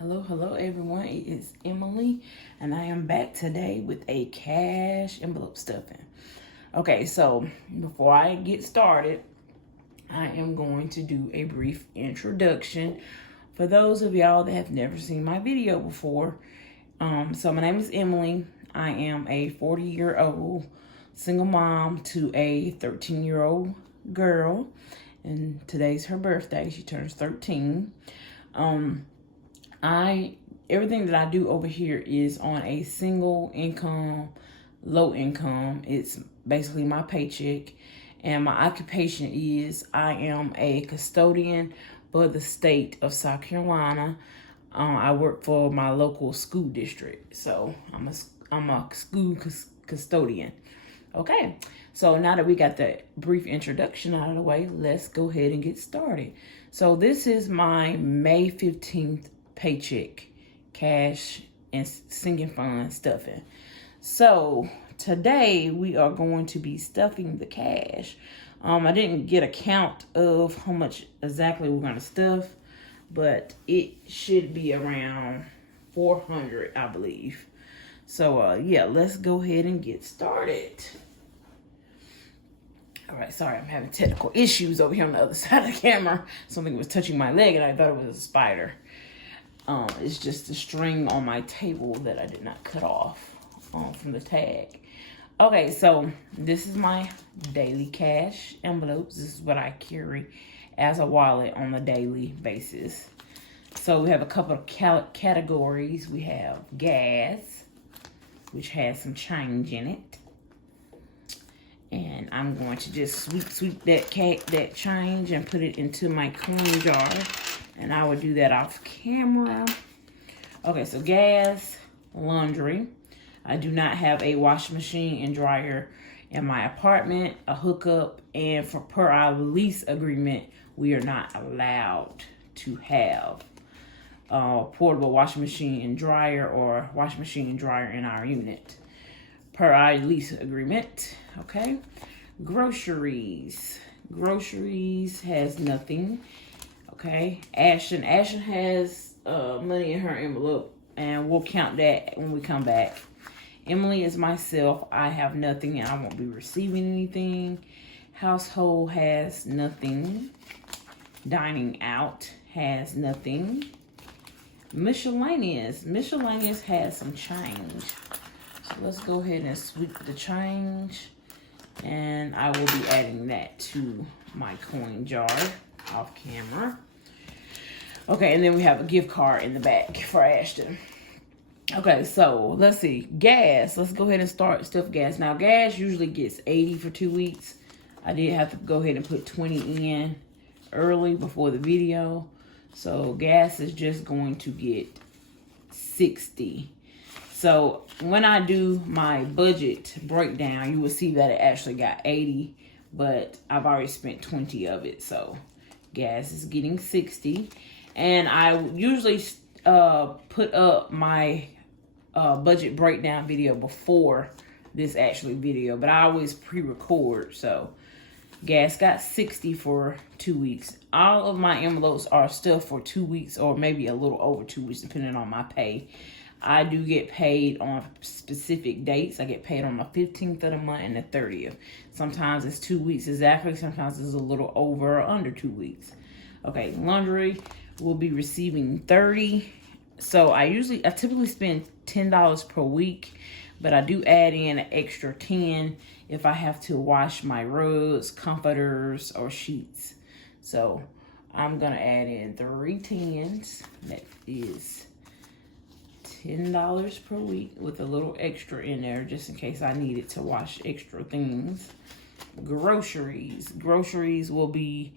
Hello everyone, it is Emily and I am back today with a cash envelope stuffing. Okay, so before I get started, I am going to do a brief introduction for those of y'all that have never seen my video before. So my name is Emily. I am a 40-year-old single mom to a 13-year-old girl, and today's her birthday. She turns 13. Everything that I do over here is on a single income, low income. It's basically my paycheck, and my occupation is I am a custodian for the state of South Carolina. I work for my local school district, so I'm a school custodian. Okay, so now that we got the brief introduction out of the way, let's go ahead and get started. So this is my May 15th paycheck, cash and sinking fund stuffing. So today we are going to be stuffing the cash. I didn't get a count of how much exactly we're going to stuff, but it should be around 400, I believe. So yeah, let's go ahead and get started. All right, sorry, I'm having technical issues over here on the other side of the camera. Something was touching my leg and I thought it was a spider. It's just the string on my table that I did not cut off from the tag. Okay, so this is my daily cash envelopes. This is what I carry as a wallet on a daily basis. So we have a couple of categories. We have gas, which has some change in it. And I'm going to just sweep that change and put it into my coin jar. And I would do that off camera. Okay, so gas, laundry. I do not have a washing machine and dryer in my apartment, a hookup, and per our lease agreement, we are not allowed to have portable washing machine and dryer or washing machine and dryer in our unit per our lease agreement. Okay, groceries. Groceries has nothing. Okay, Ashton has money in her envelope, and we'll count that when we come back. Emily is myself. I have nothing, and I won't be receiving anything. Household has nothing. Dining out has nothing. Miscellaneous has some change. So let's go ahead and sweep the change, and I will be adding that to my coin jar off camera. Okay, and then we have a gift card in the back for Ashton. Okay, so let's see. Gas. Let's go ahead and stuff gas. Now, gas usually gets 80 for 2 weeks. I did have to go ahead and put 20 in early before the video. So gas is just going to get 60. So when I do my budget breakdown, you will see that it actually got 80, but I've already spent 20 of it. So gas is getting 60. And I usually put up my budget breakdown video before this actual video, but I always pre-record. So gas got 60 for 2 weeks. All of my envelopes are still for 2 weeks or maybe a little over 2 weeks depending on my pay. I do get paid on specific dates. I get paid on the 15th of the month and the 30th. Sometimes it's 2 weeks exactly. Sometimes it's a little over or under 2 weeks. Okay, laundry will be receiving 30. So I typically spend $10 per week, but I do add in an extra 10 if I have to wash my rugs, comforters, or sheets. So I'm gonna add in 3 tens. That is $10 per week with a little extra in there just in case I needed to wash extra things. Groceries will be,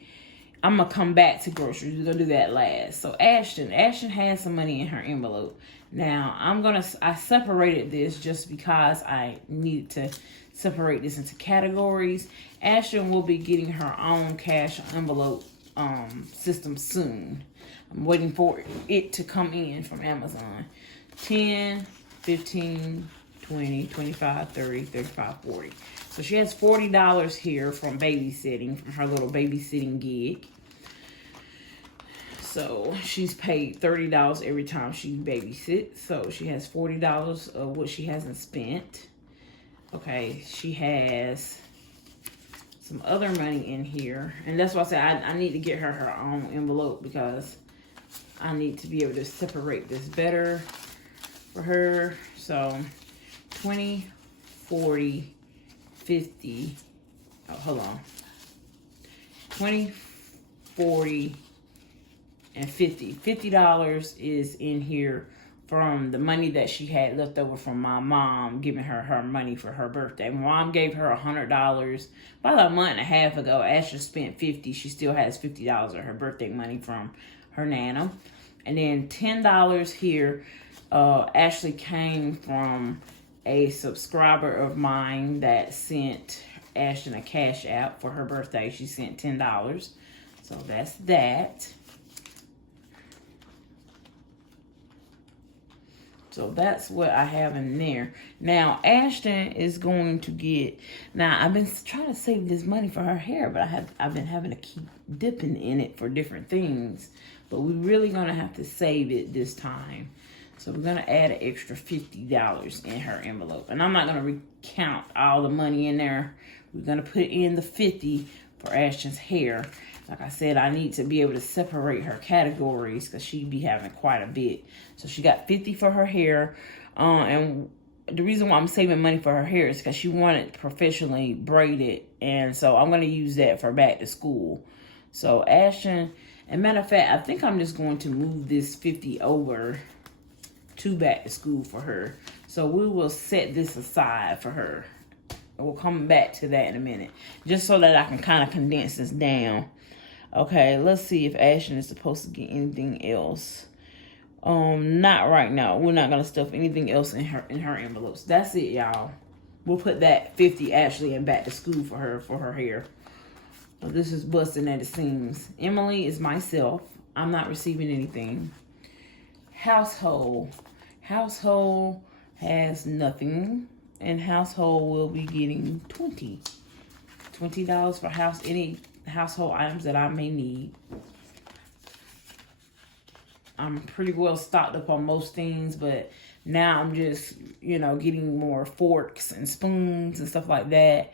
I'm gonna come back to groceries. We're gonna do that last. So Ashton has some money in her envelope. Now I separated this just because I needed to separate this into categories. Ashton will be getting her own cash envelope system soon. I'm waiting for it to come in from Amazon. 10, 15, 20, 25, 30, 35, 40. So she has $40 here from babysitting, from her little babysitting gig. So she's paid $30 every time she babysits. So she has $40 of what she hasn't spent. Okay, she has some other money in here. And that's why I said I need to get her own envelope because I need to be able to separate this better for her. So 20, 40, 50. Oh, hold on. 20, 40, and 50. $50 is in here from the money that she had left over from my mom giving her money for her birthday. Mom gave her $100 about a month and a half ago. Ashton spent $50. She still has $50 of her birthday money from her nana. And then $10 here. Ashley came from a subscriber of mine that sent Ashton a cash app for her birthday. She sent $10. So that's that. So that's what I have in there. Now, Ashton is going to get... Now, I've been trying to save this money for her hair, but I've been having to keep dipping in it for different things. But we're really going to have to save it this time. So we're going to add an extra $50 in her envelope. And I'm not going to recount all the money in there. We're going to put in the $50 for Ashton's hair. Like I said, I need to be able to separate her categories because she be having quite a bit. So she got $50 for her hair. And the reason why I'm saving money for her hair is because she wanted professionally braided. And so I'm going to use that for back to school. So Ashton, and matter of fact, I think I'm just going to move this $50 over to back to school for her. So we will set this aside for her. We'll come back to that in a minute. Just so that I can kind of condense this down. Okay, let's see if Ashton is supposed to get anything else. Not right now. We're not gonna stuff anything else in her envelopes. That's it, y'all. We'll put that $50 actually in back to school for her hair. So this is busting at the seams. Emily is myself. I'm not receiving anything. Household has nothing, and household will be getting $20 for any household items that I may need. I'm pretty well stocked up on most things, but now I'm just, getting more forks and spoons and stuff like that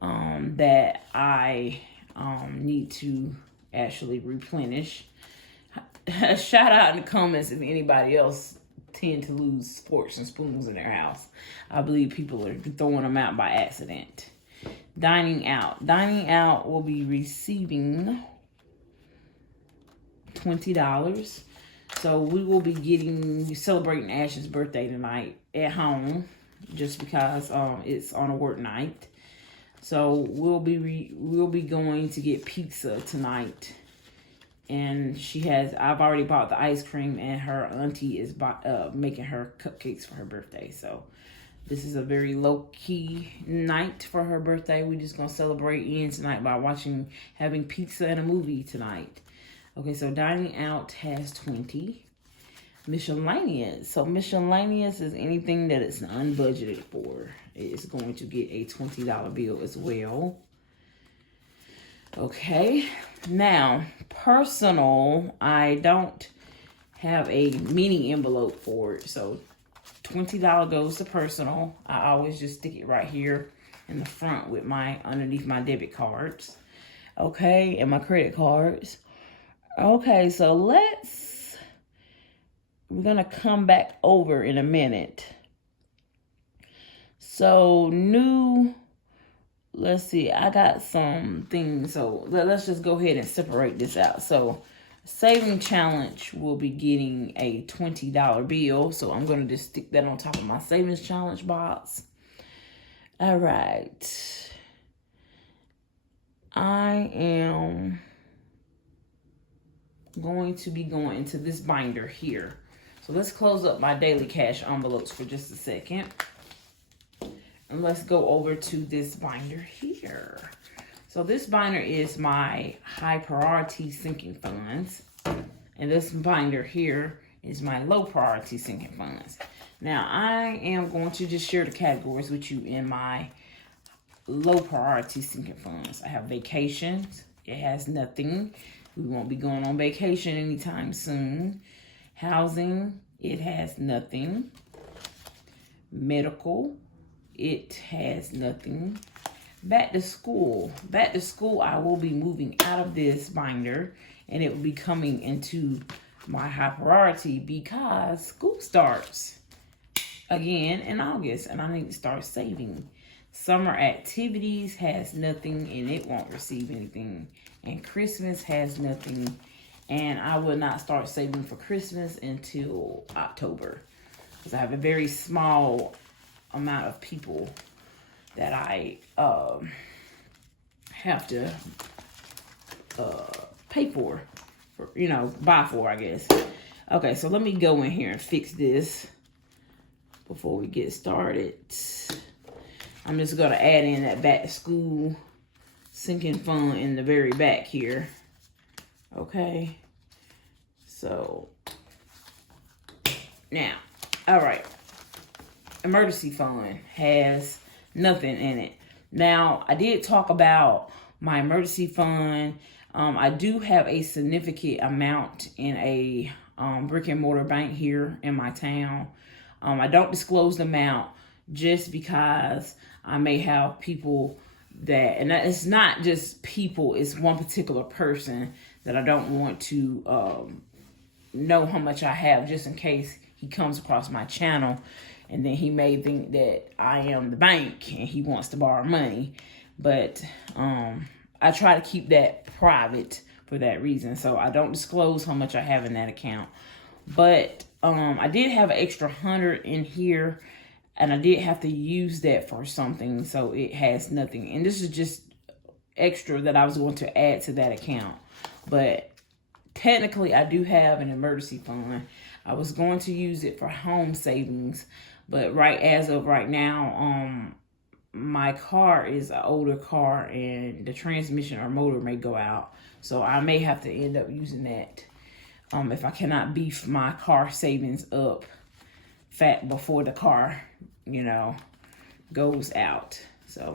that I need to actually replenish. Shout out in the comments if anybody else tend to lose forks and spoons in their house. I believe people are throwing them out by accident. Dining out will be receiving $20. So we will be celebrating Ash's birthday tonight at home, just because it's on a work night. So we'll be going to get pizza tonight. And I've already bought the ice cream, and her auntie is making her cupcakes for her birthday. So this is a very low-key night for her birthday. We're just going to celebrate Ian tonight by having pizza and a movie tonight. Okay, so dining out has 20. Miscellaneous. So miscellaneous is anything that it's unbudgeted for. It's going to get a $20 bill as well. Okay, now personal, I don't have a mini envelope for it. So $20 goes to personal. I always just stick it right here in the front with underneath my debit cards. Okay, and my credit cards. Okay, so we're going to come back over in a minute. So let's see, I got some things. So let's just go ahead and separate this out. So saving challenge will be getting a $20 bill. So I'm going to just stick that on top of my savings challenge box. All right. I am going to be going into this binder here. So let's close up my daily cash envelopes for just a second. And let's go over to this binder here. So this binder is my high priority sinking funds. And this binder here is my low priority sinking funds. Now I am going to just share the categories with you in my low priority sinking funds. I have vacations. It has nothing. We won't be going on vacation anytime soon. Housing, it has nothing. Medical, it has nothing. Back to school. Back to school, I will be moving out of this binder, and it will be coming into my high priority because school starts again in August, and I need to start saving. Summer activities has nothing, and it won't receive anything. And Christmas has nothing, and I will not start saving for Christmas until October, because I have a very small amount of people that I have to pay for, you know, buy for, I guess. Okay, so let me go in here and fix this before we get started. I'm just going to add in that back to school sinking fund in the very back here. Okay, so now, all right, emergency fund has nothing in it. Now, I did talk about my emergency fund. I do have a significant amount in a brick and mortar bank here in my town. I don't disclose the amount just because I may have people that, and it's not just people, it's one particular person that I don't want to know how much I have, just in case he comes across my channel and then he may think that I am the bank and he wants to borrow money. But I try to keep that private for that reason. So I don't disclose how much I have in that account. But I did have an extra 100 in here, and I did have to use that for something, so it has nothing. And this is just extra that I was going to add to that account. But technically, I do have an emergency fund. I was going to use it for home savings, but as of right now, my car is an older car, and the transmission or motor may go out. So I may have to end up using that if I cannot beef my car savings up fat before the car, you know, goes out. So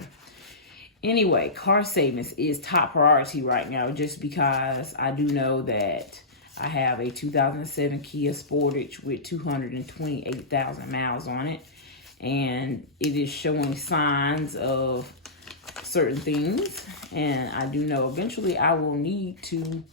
anyway, car savings is top priority right now, just because I do know that I have a 2007 Kia Sportage with 228,000 miles on it, and it is showing signs of certain things, and I do know eventually I will need to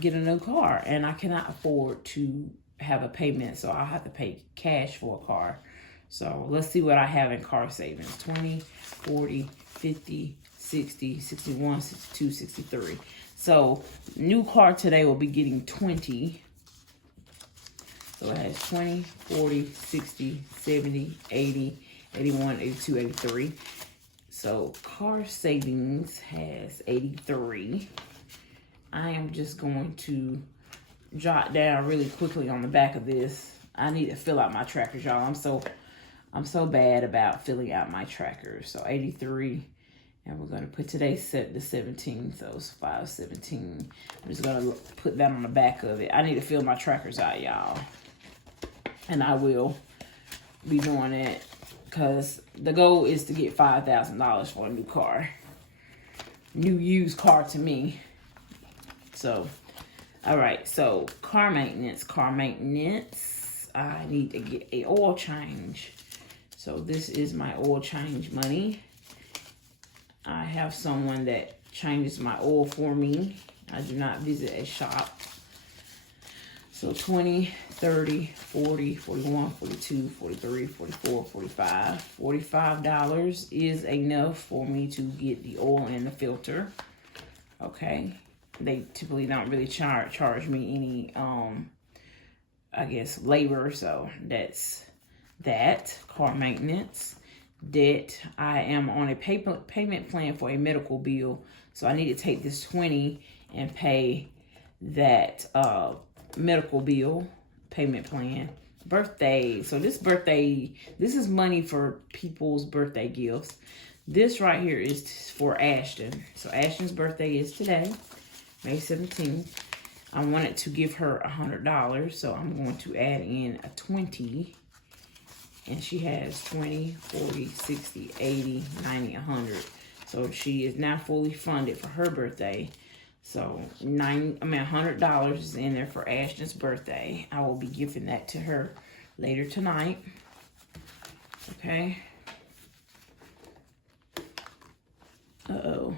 get a new car, and I cannot afford to have a payment, so I'll have to pay cash for a car. So let's see what I have in car savings. 20, 40, 50, 60, 61, 62, 63. So new car today will be getting 20. So it has 20, 40, 60, 70, 80, 81, 82, 83. So car savings has 83. I am just going to jot down really quickly on the back of this. I need to fill out my trackers, y'all. I'm so bad about filling out my trackers. So 83, and we're gonna put today's set to 17, so it's 5/17. I'm just gonna put that on the back of it. I need to fill my trackers out, y'all, and I will be doing it because the goal is to get $5,000 for a new car, new used car to me. So, all right, so car maintenance. I need to get a oil change. So this is my oil change money. I have someone that changes my oil for me. I do not visit a shop. So 20, 30, 40, 41, 42, 43, 44, 45. $45 is enough for me to get the oil and the filter. Okay. They typically don't really charge me any, I guess, labor. So that's that. Car maintenance. Debt. I am on a payment plan for a medical bill. So I need to take this 20 and pay that medical bill payment plan. Birthday. So this is money for people's birthday gifts. This right here is for Ashton. So Ashton's birthday is today, May 17th. I wanted to give her $100, so I'm going to add in a 20. And she has 20, 40, 60, 80, 90, 100. So she is now fully funded for her birthday. So $100 is in there for Ashton's birthday. I will be giving that to her later tonight. Okay. Uh-oh.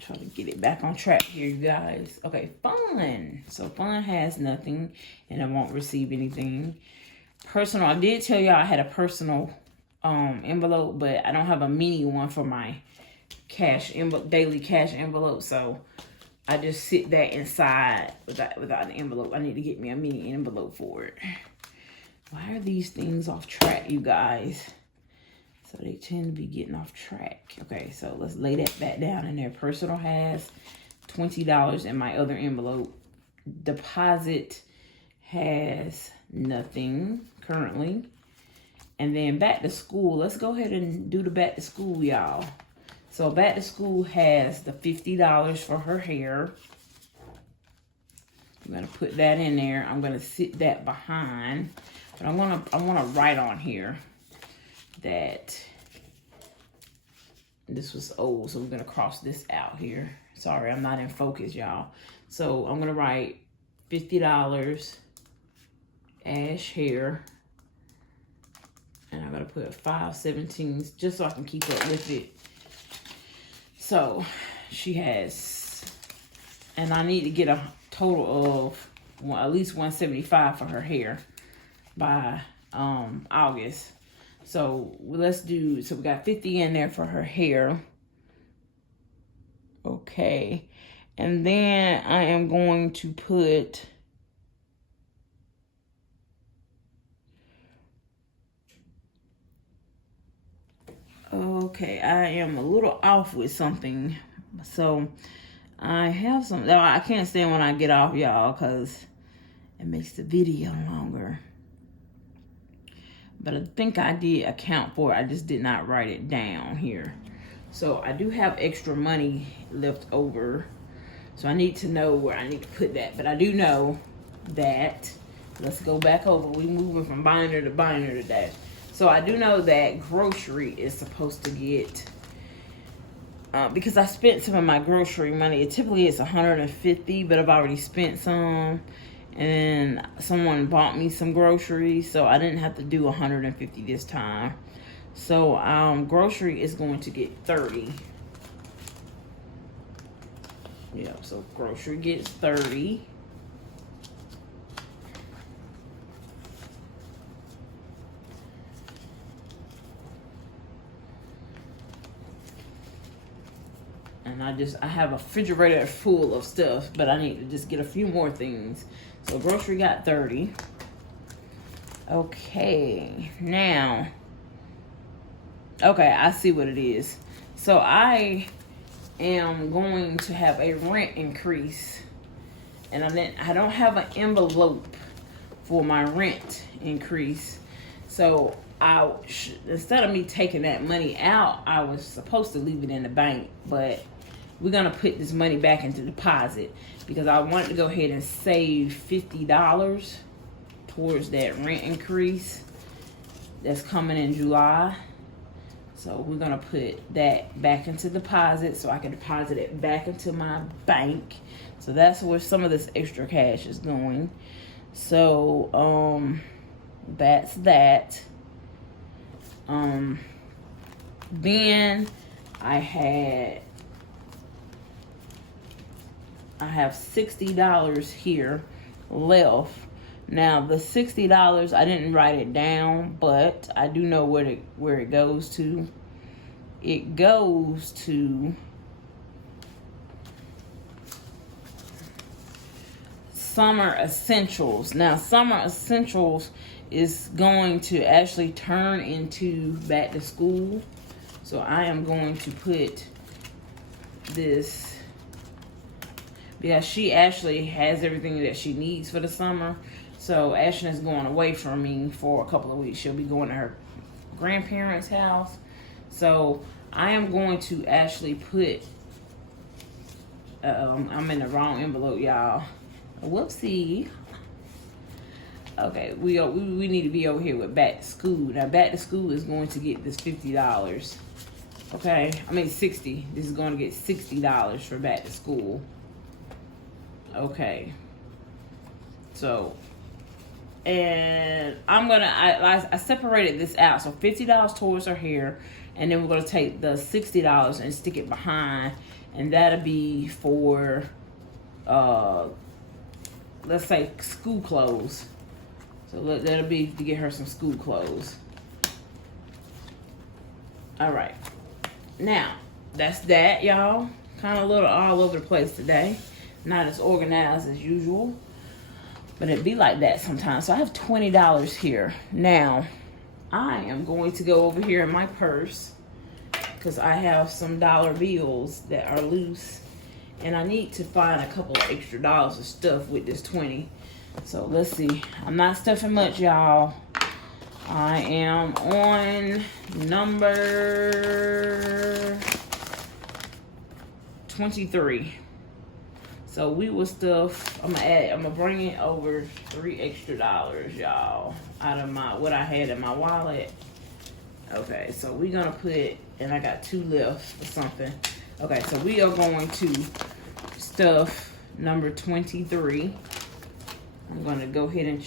Trying to get it back on track here, you guys. Okay, fun. So fun has nothing, and I won't receive anything. Personal, I did tell y'all I had a personal envelope, but I don't have a mini one for my cash envelope, daily cash envelope. So I just sit that inside without an envelope. I need to get me a mini envelope for it. Why are these things off track, you guys? So they tend to be getting off track. Okay, so let's lay that back down in there. Personal has $20 in my other envelope. Deposit has nothing currently. And then back to school. Let's go ahead and do the back to school, y'all. So back to school has the $50 for her hair. I'm gonna put that in there. I'm gonna sit that behind. But I wanna write on here that this was old, so we're gonna cross this out here. Sorry, I'm not in focus, y'all. So I'm gonna write $50 Ash hair, and I'm gonna put 5/17 just so I can keep up with it. So she has, and I need to get a total of at least $175 for her hair by August. So let's do, so we got 50 in there for her hair. Okay. And then I am going to put, okay, I am a little off with something. So I have some, I can't stand when I get off, y'all, because it makes the video longer. But I think I did account for it. I just did not write it down here. So I do have extra money left over. So I need to know where I need to put that. But I do know that, let's go back over. We moving from binder to binder today. So I do know that grocery is supposed to get, because I spent some of my grocery money. Typically it's $150, but I've already spent some. And someone bought me some groceries, so I didn't have to do $150 this time. So grocery is going to get $30. Yeah, so grocery gets $30. And I have a refrigerator full of stuff, but I need to just get a few more things. So grocery got $30. Okay, now, okay, I see what it is. So I am going to have a rent increase, and I don't have an envelope for my rent increase. So instead of me taking that money out, I was supposed to leave it in the bank, but we're gonna put this money back into deposit because I wanted to go ahead and save $50 towards that rent increase that's coming in July. So we're gonna put that back into deposit so I can deposit it back into my bank. So that's where some of this extra cash is going. So that's that. Then I have $60 here left. Now the $60, I didn't write it down, but I do know where it goes to. It goes to Summer Essentials. Now Summer Essentials is going to actually turn into back to school. So I am going to put this, because she actually has everything that she needs for the summer. So Ashton is going away from me for a couple of weeks. She'll be going to her grandparents' house. So I am going to actually put, I'm in the wrong envelope, y'all. Whoopsie. Okay, we need to be over here with back to school. Now back to school is going to get this $50. Okay, I mean 60. This is going to get $60 for back to school. Okay. So, and I'm gonna, I separated this out. So $50 towards her hair, and then we're gonna take the $60 and stick it behind, and that'll be for, let's say school clothes. So that'll be to get her some school clothes. All right. Now, that's that, y'all. Kind of a little all over the place today. Not as organized as usual. But it be like that sometimes. So I have $20 here. Now, I am going to go over here in my purse because I have some dollar bills that are loose. And I need to find a couple of extra dollars of stuff with this 20. So let's see. I'm not stuffing much, y'all. I am on number 23. So we will stuff. I'm gonna bring it over $3 extra, y'all, out of what I had in my wallet. Okay, so we're gonna put, and I got 2 left for something. Okay, so we are going to stuff number 23. I'm gonna go ahead and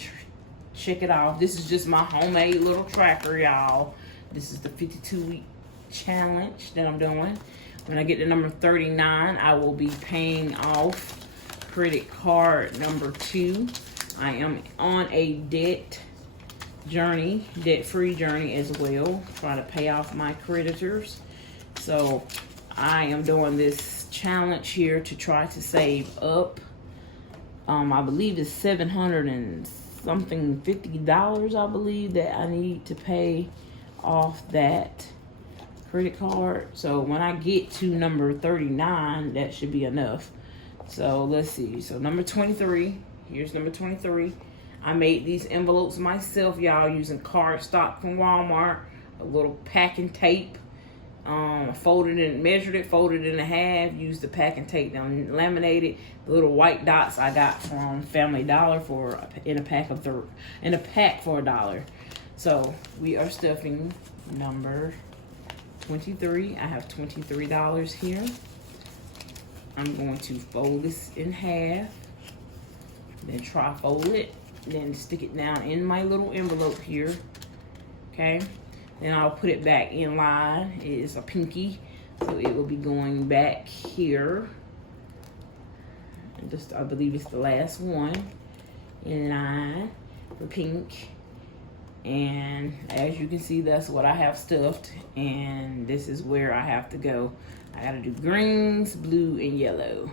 check it off. This is just my homemade little tracker, y'all. This is the 52-week challenge that I'm doing. When I get to number 39, I will be paying off credit card number 2. I am on a debt-free journey as well, trying to pay off my creditors. So I am doing this challenge here to try to save up. I believe it's $700 and something $50, I believe, that I need to pay off that credit card. So when I get to number 39, that should be enough. So let's see. So number 23, here's number 23. I made these envelopes myself, y'all, using cardstock from Walmart, a little packing tape. Folded and measured it, folded it in half, used the packing tape, then laminated. The little white dots I got from Family Dollar in a pack for $1. So we are stuffing number 23. I have $23 here. I'm going to fold this in half, then tri-fold it, then stick it down in my little envelope here. Okay. Then I'll put it back in line. It is a pinky, so it will be going back here. And I believe it's the last one in line for pink. And as you can see, that's what I have stuffed. And this is where I have to go. I gotta do greens, blue, and yellow.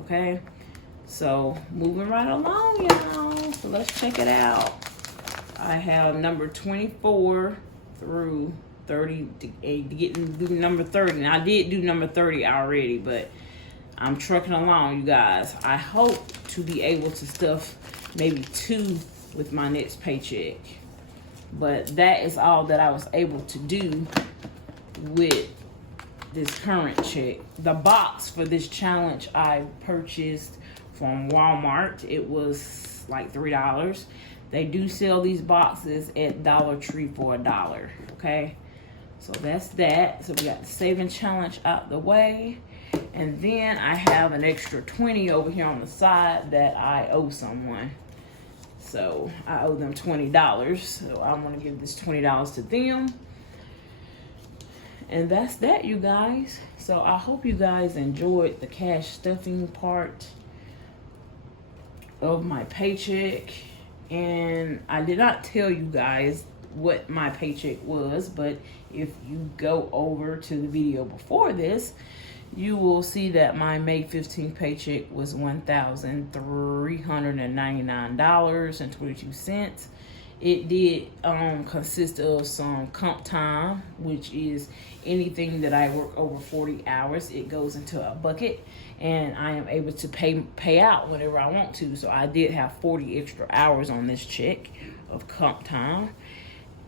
Okay? So moving right along, y'all. So let's check it out. I have number 24 through 30 to get do number 30. And I did do number 30 already, but I'm trucking along, you guys. I hope to be able to stuff maybe 2 with my next paycheck. But that is all that I was able to do with this current check. The box for this challenge I purchased from Walmart. It was like $3. They do sell these boxes at Dollar Tree for $1, okay? So that's that. So we got the saving challenge out the way. And then I have an extra 20 over here on the side that I owe someone. So I owe them $20. So I'm gonna give this $20 to them. And that's that, you guys. So I hope you guys enjoyed the cash stuffing part of my paycheck. And I did not tell you guys what my paycheck was, but if you go over to the video before this, you will see that my May 15th paycheck was $1,399.22. It did consist of some comp time, which is anything that I work over 40 hours. It goes into a bucket, and I am able to pay out whenever I want to. So I did have 40 extra hours on this check of comp time.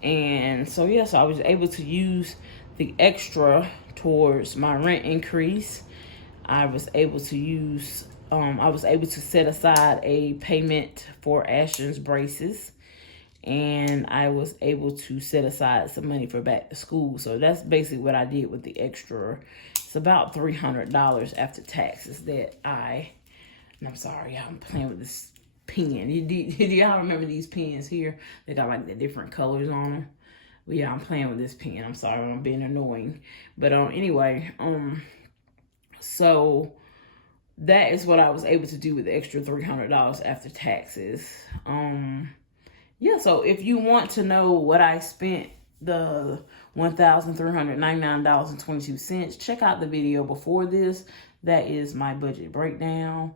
And so, yeah, so I was able to use the extra towards my rent increase. I was able to use, I was able to set aside a payment for Ashton's braces. and I was able to set aside some money for back to school. So that's basically what I did with the extra. It's about $300 after taxes that and I'm sorry, y'all, I'm playing with this pen. Do y'all remember these pens here? They got like the different colors on them. But yeah, I'm playing with this pen. I'm sorry, I'm being annoying. But anyway, so that is what I was able to do with the extra $300 after taxes. Yeah, so if you want to know what I spent the $1,399.22, check out the video before this. That is my budget breakdown.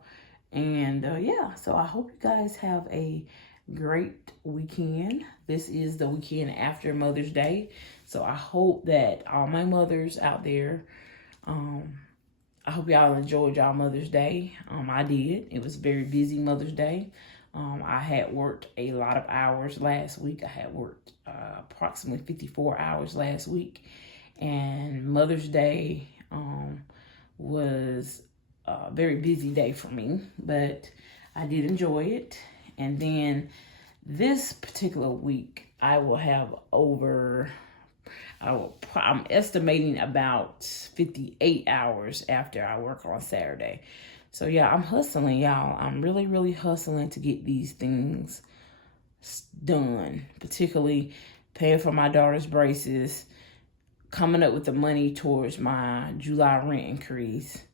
And yeah, so I hope you guys have a great weekend. This is the weekend after Mother's Day. So I hope that all my mothers out there, I hope y'all enjoyed y'all Mother's Day. I did. It was a very busy Mother's Day. I had worked a lot of hours last week. I had worked approximately 54 hours last week. And Mother's Day was a very busy day for me, but I did enjoy it. And then this particular week, I will have I'm estimating about 58 hours after I work on Saturday. So yeah, I'm hustling, y'all. I'm really, really hustling to get these things done, particularly paying for my daughter's braces, coming up with the money towards my July rent increase,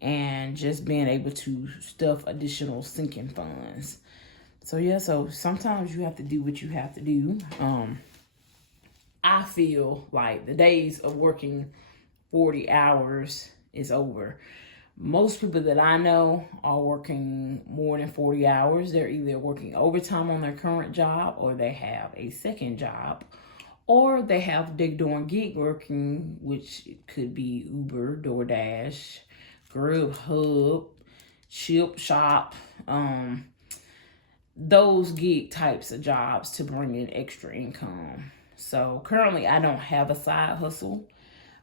and just being able to stuff additional sinking funds. So yeah, so sometimes you have to do what you have to do. I feel like the days of working 40 hours is over. Most people that I know are working more than 40 hours. They're either working overtime on their current job, or they have a second job, or they're doing gig working, which could be Uber, DoorDash, Grubhub, Chip Shop, those gig types of jobs to bring in extra income. So currently I don't have a side hustle,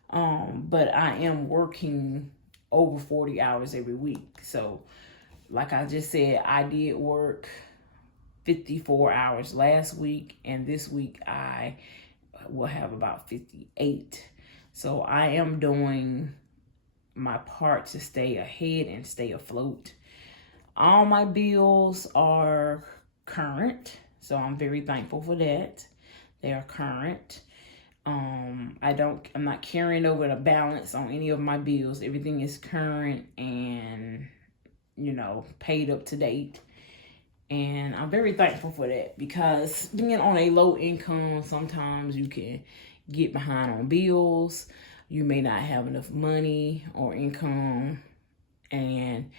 but I am working over 40 hours every week. So like I just said, I did work 54 hours last week, and this week I will have about 58. So I am doing my part to stay ahead and stay afloat. All my bills are current, so I'm very thankful for that. They are current. I'm not carrying over the balance on any of my bills. Everything is current and, paid up to date. And I'm very thankful for that, because being on a low income, sometimes you can get behind on bills. You may not have enough money or income. And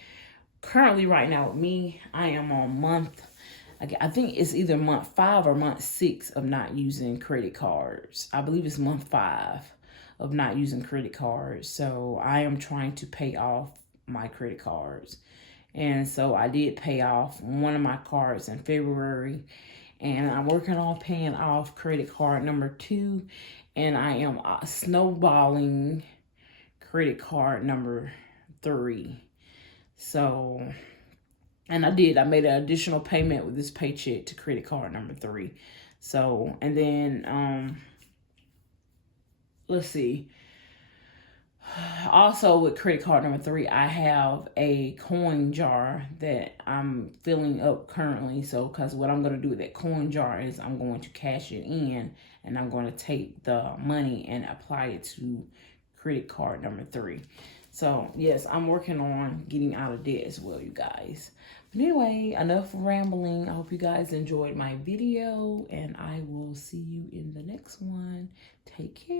currently right now with me, I am on I think it's either month 5 or month 6 of not using credit cards. I believe it's month 5 of not using credit cards. So I am trying to pay off my credit cards. And so I did pay off one of my cards in February. And I'm working on paying off credit card number 2. And I am snowballing credit card number 3. So, and I made an additional payment with this Paycheck to credit card number 3. So, and then, let's see. Also with credit card number 3, I have a coin jar that I'm filling up currently. So, because what I'm going to do with that coin jar is I'm going to cash it in, and I'm going to take the money and apply it to credit card number 3. So, yes, I'm working on getting out of debt as well, you guys. But anyway, enough rambling. I hope you guys enjoyed my video, and I will see you in the next one. Take care.